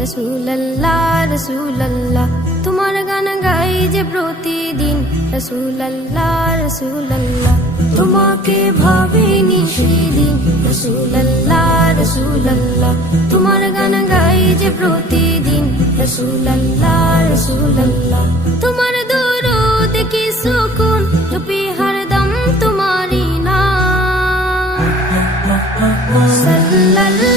রসুল্লাহ রসুল্লাহ তোমার গান গাই যে প্রতিদিন রসুল্লাহ রসুল্লাহ তোমাকে ভাবিনি সেদিন রসুল্লাহ রসুল্লাহ তোমার গান গাই যে প্রতিদিন রসুল্লাহ রসুল্লাহ তোমার দরুদ কি সুকুন জপি হরদম তোমারি নাম সাল্লাল্লাহু